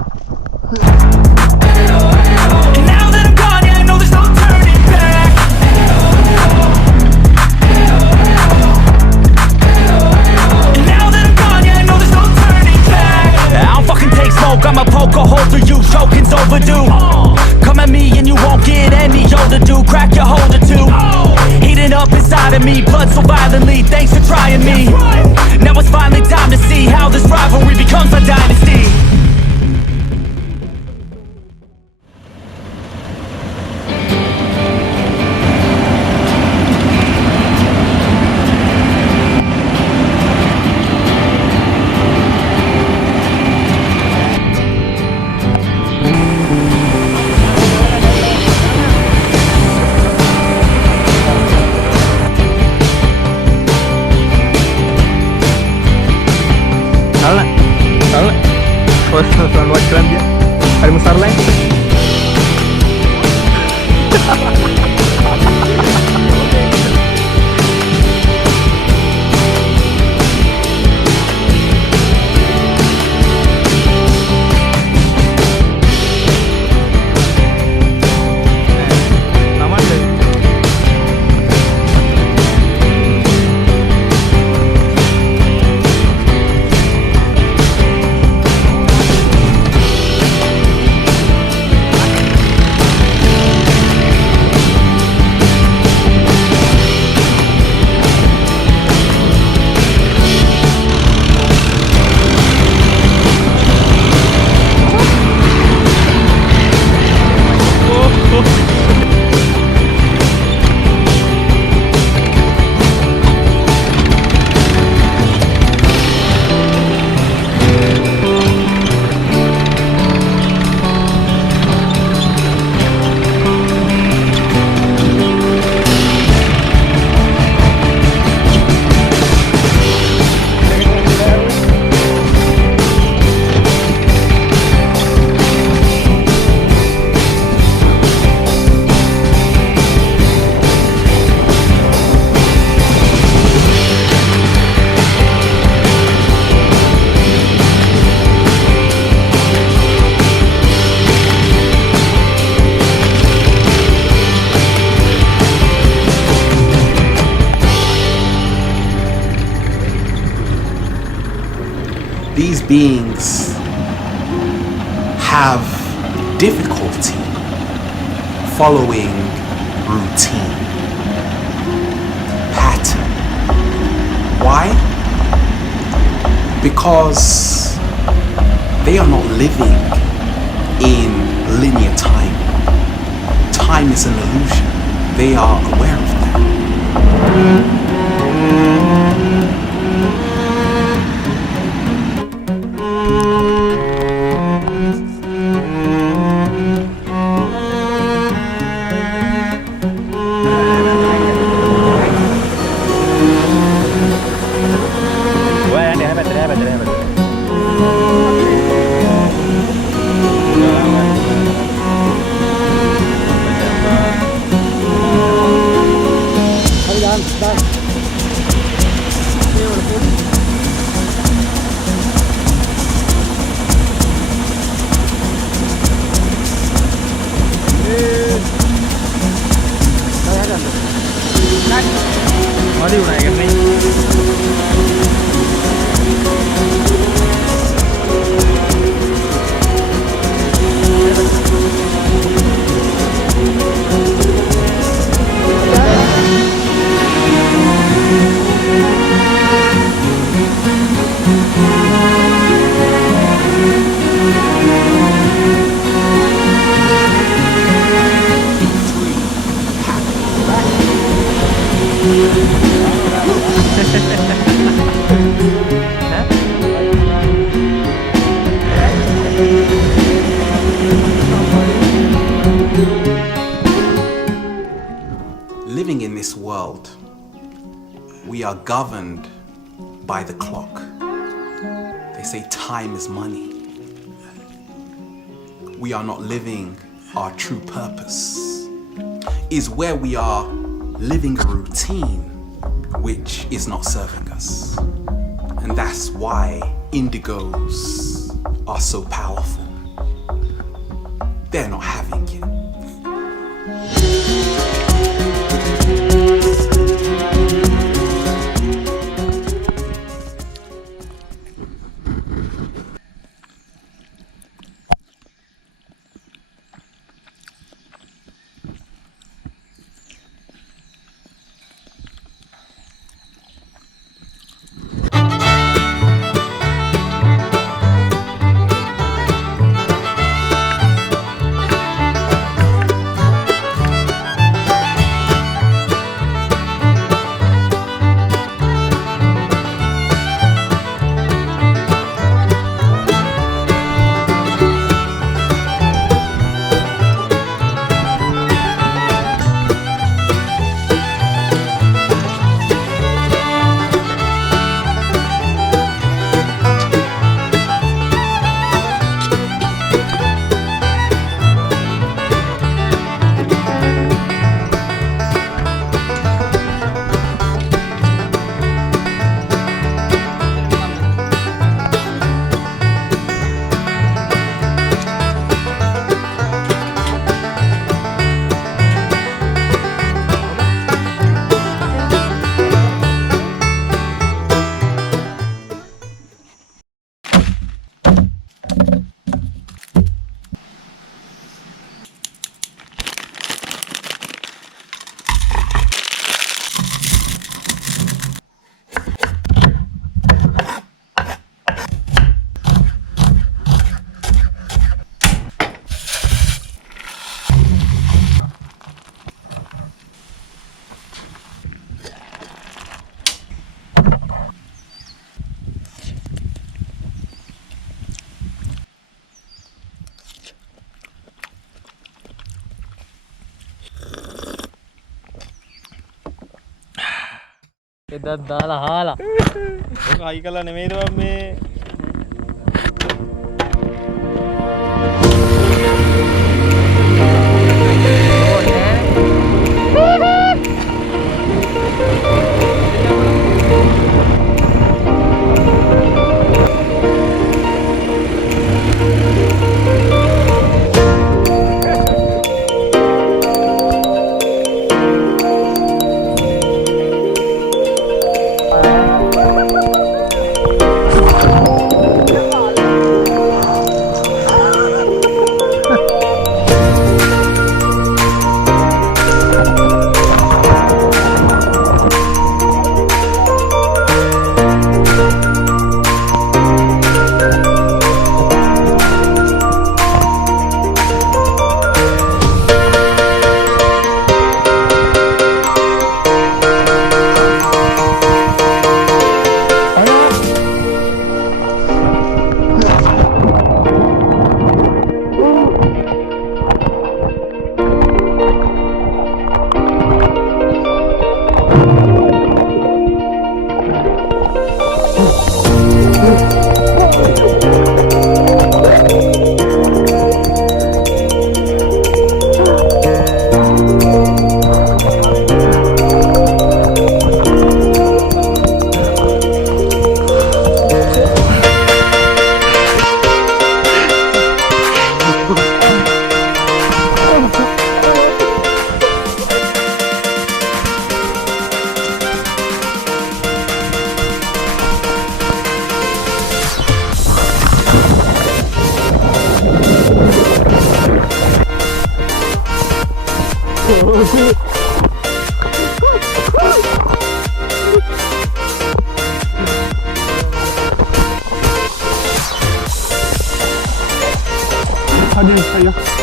And now that I'm gone, yeah, I know there's no turning back. And now that I'm gone, yeah, I know there's no turning back. I don't fucking take smoke, I'ma poke a hole through you. Choking's overdue. Come at me and you won't get any older, dude. Crack your hold or two. Heating up inside of me, blood so violently. Thanks for trying me. Now it's finally time to see how this rivalry becomes a dynasty. Selalu wajaran dia. Ada besar lain. These beings have difficulty following routine, pattern. Why? Because they are not living in linear time. Time is an illusion. They are aware of that. Mari unaikkan nih. Living in this world, we are governed by the clock. They say time is money. We are not living our true purpose. Is where we are living a routine which is not serving us. And that's why indigos are so powerful. they're not having it. එදත් දාලා හාලා ඔක අයි කළා නෙමෙයිද මේ Hadi, hadi.